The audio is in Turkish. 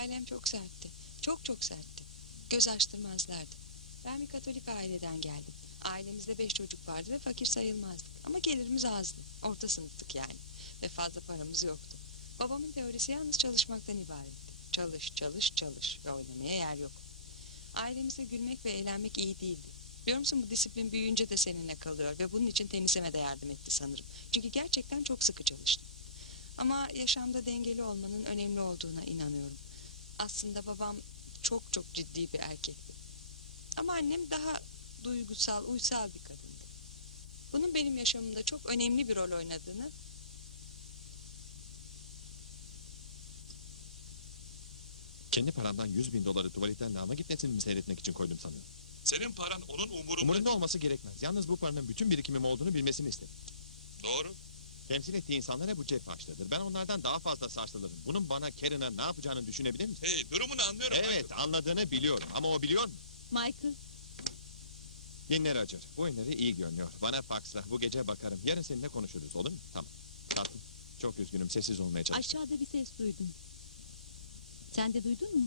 Ailem çok sertti. Çok çok sertti. Göz açtırmazlardı. Ben bir Katolik aileden geldim. Ailemizde beş çocuk vardı ve fakir sayılmazdık. Ama gelirimiz azdı. Orta sınıftık yani. Ve fazla paramız yoktu. Babamın teorisi yalnız çalışmaktan ibaretti. Çalış, çalış, çalış ve oynamaya yer yok. Ailemizde gülmek ve eğlenmek iyi değildi. Biliyor musun bu disiplin büyüyünce de seninle kalıyor ve bunun için temizleme de yardım etti sanırım. Çünkü gerçekten çok sıkı çalıştım. Ama yaşamda dengeli olmanın önemli olduğuna inanıyorum. Aslında babam çok çok ciddi bir erkekti. Ama annem daha duygusal, uysal bir kadındı. Bunun benim yaşamımda çok önemli bir rol oynadığını Kendi paramdan 100 bin doları tuvaletten lağma gitmesini mi seyretmek için koydum sanıyorum. Senin paran onun umurunda. Umurunda olması gerekmez. Yalnız bu paranın bütün birikimim olduğunu bilmesini istedim. Doğru. Temsil ettiği insanlar hep bu cep baştadır. Ben onlardan daha fazla sarsılırım. Bunun bana Karen'a ne yapacağını düşünebilir misin? Hey durumunu anlıyorum. Evet anladığını biliyorum ama o biliyor mu? Michael, Dinle Roger. Bu oyunları iyi görünüyor. Bana faksla. Bu gece bakarım. Yarın seninle konuşuruz olur mu? Tamam. Tatlım. Çok üzgünüm. Sessiz olmaya çalıştım. aşağıda bir ses duydum. Sen de duydun mu?